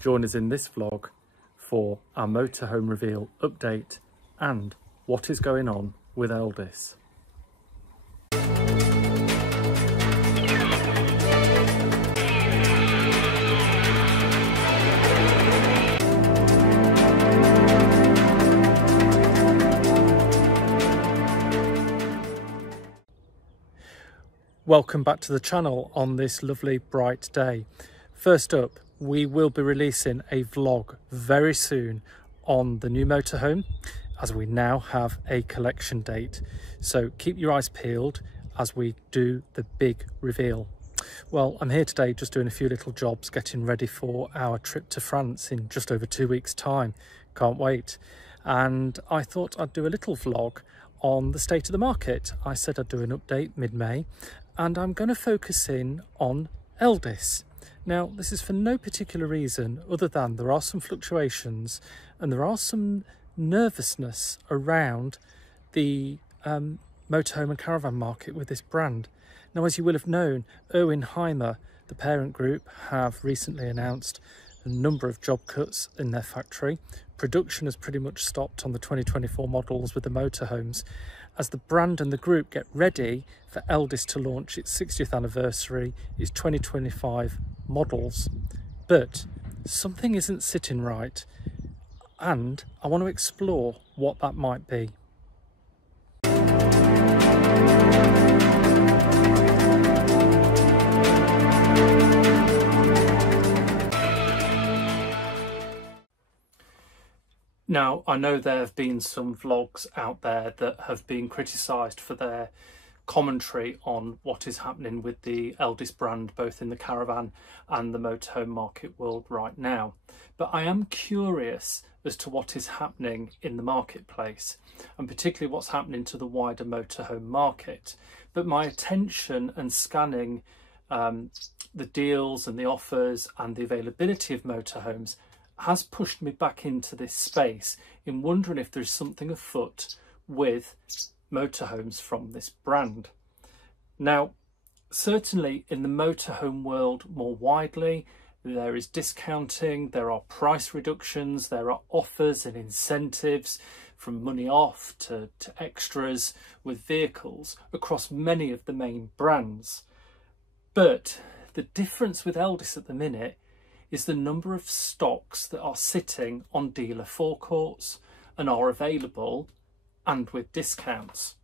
Join us in this vlog for our motorhome reveal update and what is going on with ELDDIS. Welcome back to the channel on this lovely bright day. First up, we will be releasing a vlog very soon on the new motorhome, as we now have a collection date. So keep your eyes peeled as we do the big reveal. Well, I'm here today just doing a few little jobs, getting ready for our trip to France in just over 2 weeks' time. Can't wait. And I thought I'd do a little vlog on the state of the market. I said I'd do an update mid-May, and I'm going to focus in on ELDDIS. Now, this is for no particular reason other than there are some fluctuations and there are some nervousness around the motorhome and caravan market with this brand. Now, as you will have known, Erwin-Hymer, the parent group, have recently announced a number of job cuts in their factory. Production has pretty much stopped on the 2024 models with the motorhomes, as the brand and the group get ready for ELDDIS to launch its 60th anniversary, its 2025 models. But something isn't sitting right, and I want to explore what that might be. Now, I know there have been some vlogs out there that have been criticised for their commentary on what is happening with the ELDDIS brand, both in the caravan and the motorhome market world right now. But I am curious as to what is happening in the marketplace, and particularly what's happening to the wider motorhome market. But my attention and scanning the deals and the offers and the availability of motorhomes has pushed me back into this space in wondering if there's something afoot with motorhomes from this brand. Now, certainly in the motorhome world more widely, there is discounting, there are price reductions, there are offers and incentives from money off to extras with vehicles across many of the main brands. But the difference with ELDDIS at the minute is the number of stocks that are sitting on dealer forecourts and are available and with discounts.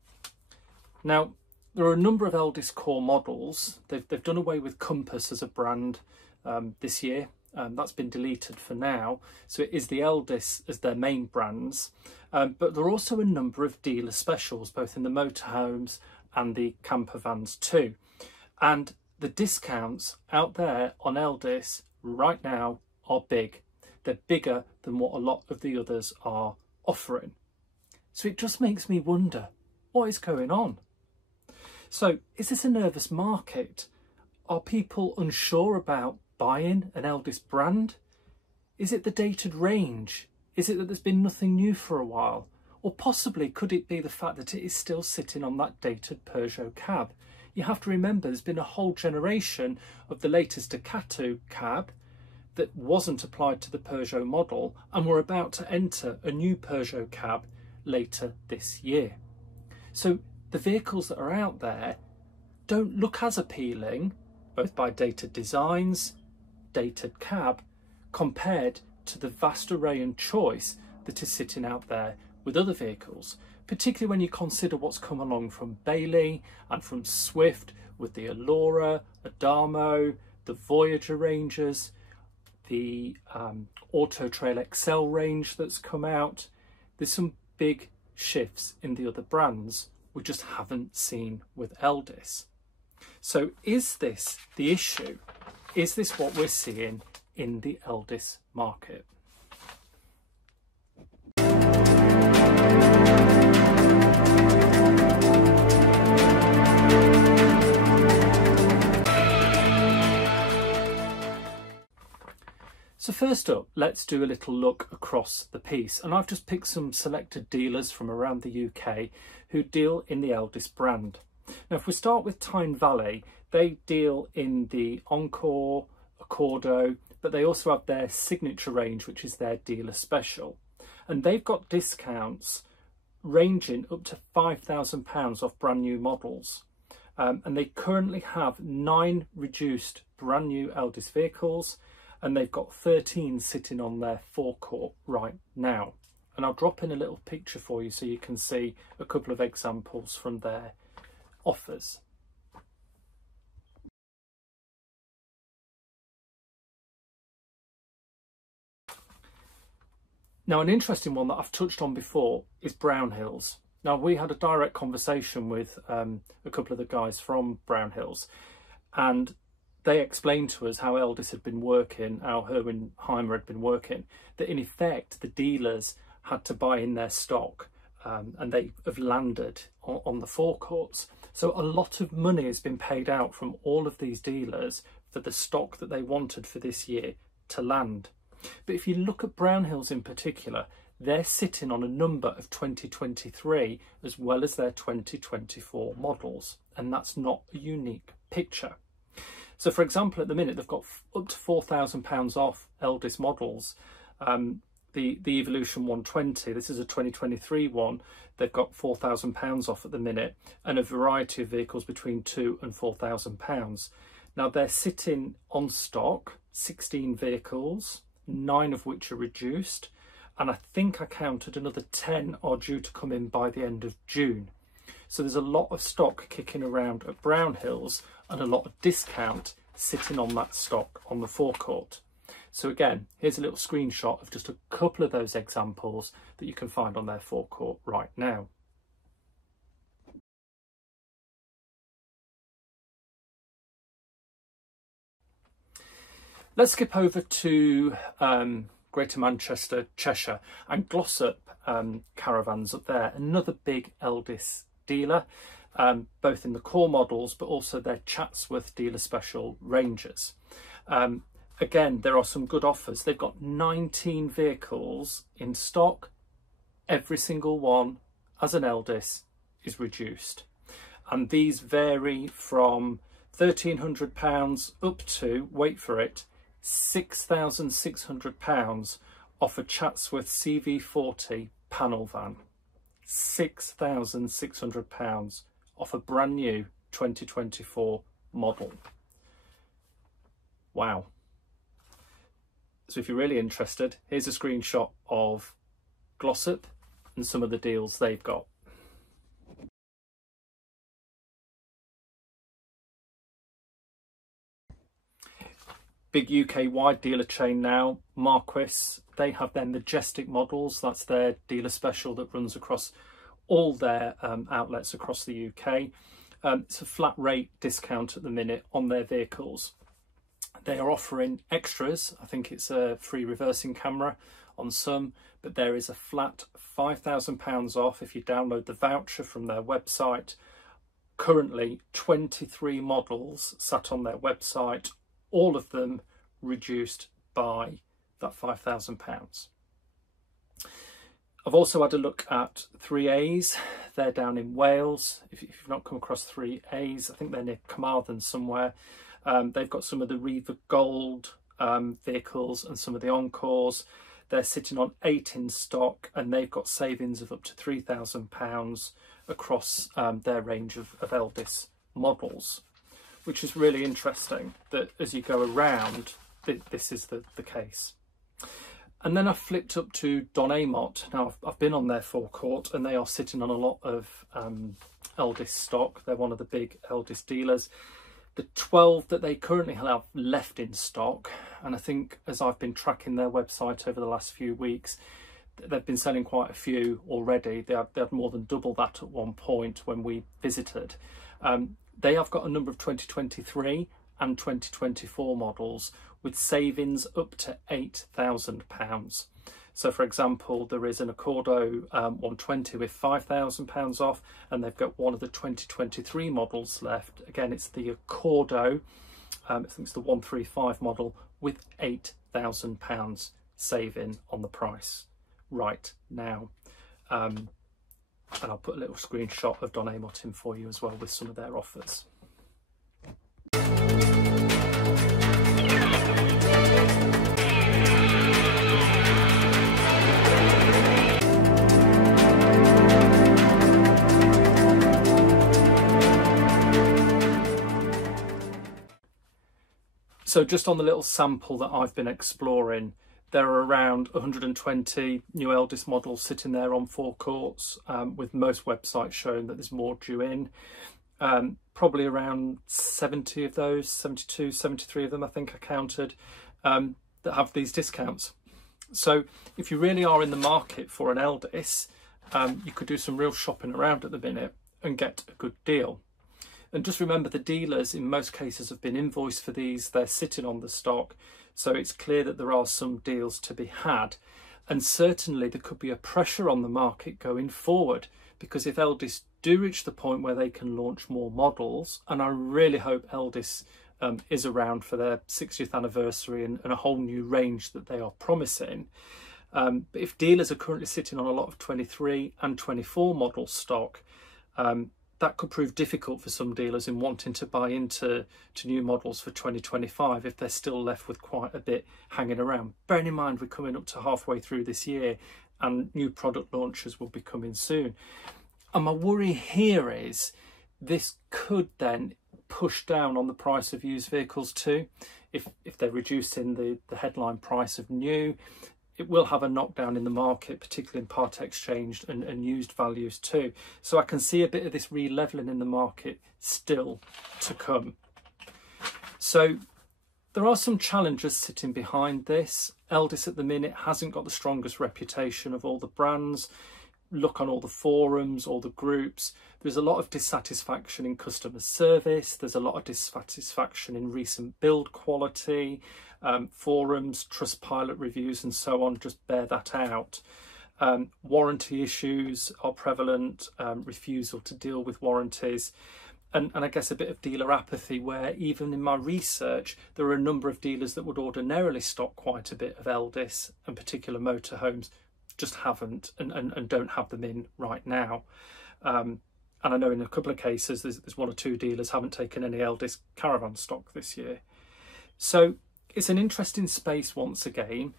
Now, there are a number of ELDDIS core models. They've done away with Compass as a brand this year. That's been deleted for now. So it is the ELDDIS as their main brands. But there are also a number of dealer specials, both in the motorhomes and the camper vans too. And the discounts out there on ELDDIS right now are big. They're bigger than what a lot of the others are offering. So it just makes me wonder, what is going on? So is this a nervous market? Are people unsure about buying an ELDDIS brand? Is it the dated range? Is it that there's been nothing new for a while? Or possibly could it be the fact that it is still sitting on that dated Peugeot cab? You have to remember there's been a whole generation of the latest Ducato cab that wasn't applied to the Peugeot model, and we're about to enter a new Peugeot cab later this year. So the vehicles that are out there don't look as appealing, both by dated designs, dated cab, compared to the vast array and choice that is sitting out there with other vehicles, particularly when you consider what's come along from Bailey and from Swift with the Allura, Adamo, the Voyager ranges, the Auto Trail XL range that's come out. There's some big shifts in the other brands we just haven't seen with ELDDIS. So is this the issue? Is this what we're seeing in the ELDDIS market? So first up, let's do a little look across the piece, and I've just picked some selected dealers from around the UK who deal in the ELDDIS brand. Now if we start with Tyne Valley, they deal in the Encore, Accordo, but they also have their signature range, which is their dealer special. And they've got discounts ranging up to £5,000 off brand new models. And they currently have 9 reduced brand new ELDDIS vehicles, and they've got 13 sitting on their forecourt right now. And I'll drop in a little picture for you so you can see a couple of examples from their offers. Now, an interesting one that I've touched on before is Brownhills. Now, we had a direct conversation with a couple of the guys from Brownhills, and they explained to us how ELDDIS had been working, how Herwinheimer had been working, that in effect the dealers had to buy in their stock, and they have landed on the forecourts. So a lot of money has been paid out from all of these dealers for the stock that they wanted for this year to land. But if you look at Brownhills in particular, they're sitting on a number of 2023 as well as their 2024 models, and that's not a unique picture. So for example, at the minute they've got up to £4,000 off ELDDIS models. The Evolution 120, this is a 2023 one, they've got £4,000 off at the minute, and a variety of vehicles between £2,000 and £4,000. Now they're sitting on stock, 16 vehicles, 9 of which are reduced, and I think I counted another 10 are due to come in by the end of June. So there's a lot of stock kicking around at Brownhills and a lot of discount sitting on that stock on the forecourt. So again, here's a little screenshot of just a couple of those examples that you can find on their forecourt right now. Let's skip over to Greater Manchester, Cheshire, and Glossop Caravans up there, another big ELDDIS dealer, both in the core models but also their Chatsworth dealer special ranges. Again, there are some good offers. They've got 19 vehicles in stock. Every single one as an ELDDIS is reduced, and these vary from £1,300 up to, wait for it, £6,600 off a Chatsworth CV40 panel van. £6,600 off a brand new 2024 model. Wow. So if you're really interested, here's a screenshot of Glossop and some of the deals they've got. Big UK-wide dealer chain now, Marquis, they have their Majestic models. That's their dealer special that runs across all their outlets across the UK. It's a flat rate discount at the minute on their vehicles. They are offering extras. I think it's a free reversing camera on some, but there is a flat £5,000 off if you download the voucher from their website. Currently 23 models sat on their website, all of them reduced by that £5,000. I've also had a look at 3As. They're down in Wales. If you've not come across 3As, I think they're near Carmarthen somewhere. They've got some of the Reaver Gold vehicles and some of the Encores. They're sitting on 8 in stock, and they've got savings of up to £3,000 across their range of ELDDIS models, which is really interesting that as you go around, this is the case. And then I flipped up to Don Amott. Now, I've been on their forecourt, and they are sitting on a lot of ELDDIS stock. They're one of the big ELDDIS dealers. The 12 that they currently have left in stock, and I think as I've been tracking their website over the last few weeks, they've been selling quite a few already. They had more than double that at one point when we visited. They have got a number of 2023 and 2024 models with savings up to £8,000. So for example, there is an Accordo 120 with £5,000 off, and they've got one of the 2023 models left. Again, it's the Accordo, I think it's the 135 model, with £8,000 saving on the price right now. And I'll put a little screenshot of Don Amott in for you as well with some of their offers. So just on the little sample that I've been exploring, there are around 120 new ELDDIS models sitting there on forecourts, with most websites showing that there's more due in. Probably around 70 of those, 72, 73 of them I think I counted, that have these discounts. So if you really are in the market for an ELDDIS, you could do some real shopping around at the minute and get a good deal. And just remember, the dealers in most cases have been invoiced for these, they're sitting on the stock, so it's clear that there are some deals to be had. And certainly there could be a pressure on the market going forward, because if ELDDIS do reach the point where they can launch more models, and I really hope ELDDIS is around for their 60th anniversary and a whole new range that they are promising. But if dealers are currently sitting on a lot of 23 and 24 model stock, that could prove difficult for some dealers in wanting to buy into new models for 2025 if they're still left with quite a bit hanging around. Bearing in mind we're coming up to halfway through this year and new product launches will be coming soon. And my worry here is this could then push down on the price of used vehicles too. If they're reducing the headline price of new, it will have a knockdown in the market, particularly in part exchanged and used values too. So I can see a bit of this re-leveling in the market still to come. So there are some challenges sitting behind this. ELDDIS at the minute hasn't got the strongest reputation of all the brands. Look on all the forums, all the groups, there's a lot of dissatisfaction in customer service, there's a lot of dissatisfaction in recent build quality, forums, Trustpilot reviews and so on just bear that out. Warranty issues are prevalent, refusal to deal with warranties, and I guess a bit of dealer apathy, where even in my research there are a number of dealers that would ordinarily stock quite a bit of ELDDIS and particular motorhomes, just haven't and don't have them in right now. And I know in a couple of cases there's one or two dealers haven't taken any ELDDIS caravan stock this year. So it's an interesting space once again.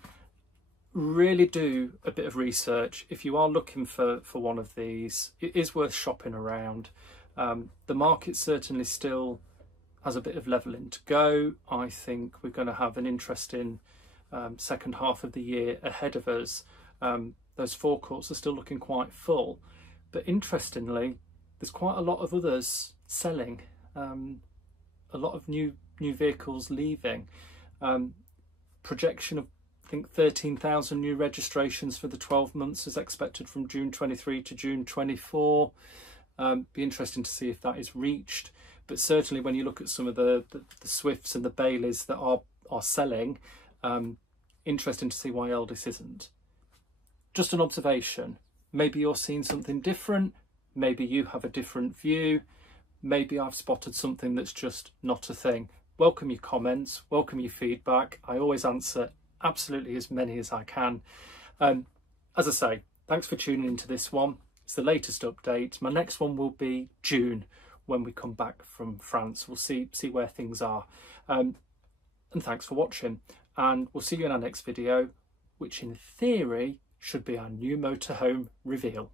Really do a bit of research. If you are looking for one of these, it is worth shopping around. The market certainly still has a bit of levelling to go. I think we're going to have an interesting second half of the year ahead of us. Those forecourts are still looking quite full, but interestingly there's quite a lot of others selling, a lot of new vehicles leaving. Projection of I think 13,000 new registrations for the 12 months is expected from June 23 to June 24. Be interesting to see if that is reached, but certainly when you look at some of the Swifts and the Baileys that are selling, interesting to see why ELDDIS isn't. Just an observation. Maybe you're seeing something different, maybe you have a different view, maybe I've spotted something that's just not a thing. Welcome your comments, welcome your feedback. I always answer absolutely as many as I can. As I say, thanks for tuning into this one. It's the latest update. My next one will be June when we come back from France. We'll see where things are. And thanks for watching, and we'll see you in our next video, which in theory should be our new motorhome reveal.